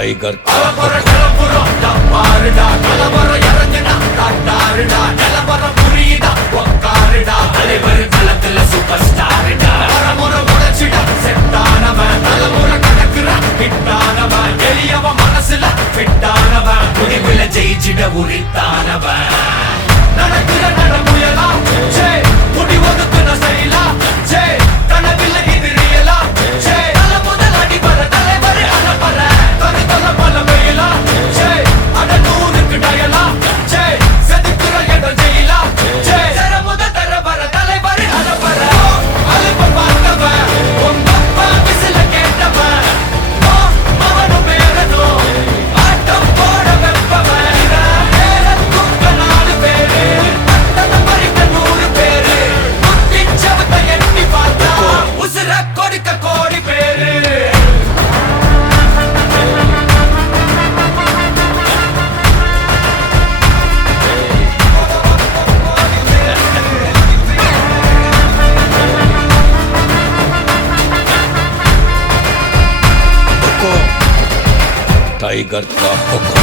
tiger ஜெயிச்சிட உரித்தானவன் நடக்கிற நடமுயலா முடிவதுக்கு நசைலா கனவில்ல இது ரியலா தல முதல் அடிபர தலைவரை அனுப்பற தனி தல பல வெயிலா அட நூறுக்கு டயலா செதுக்குற என்ற ஜெயிலா தர முதல் தர வர தலைவரை அனுப்பற அலுப்ப பார்த்தவன் உங்கப்பா விசில கேட்டவன் மவனும் பேரனும் ஆட்டம் போட வெப்பவன் टाइगर का हुक्म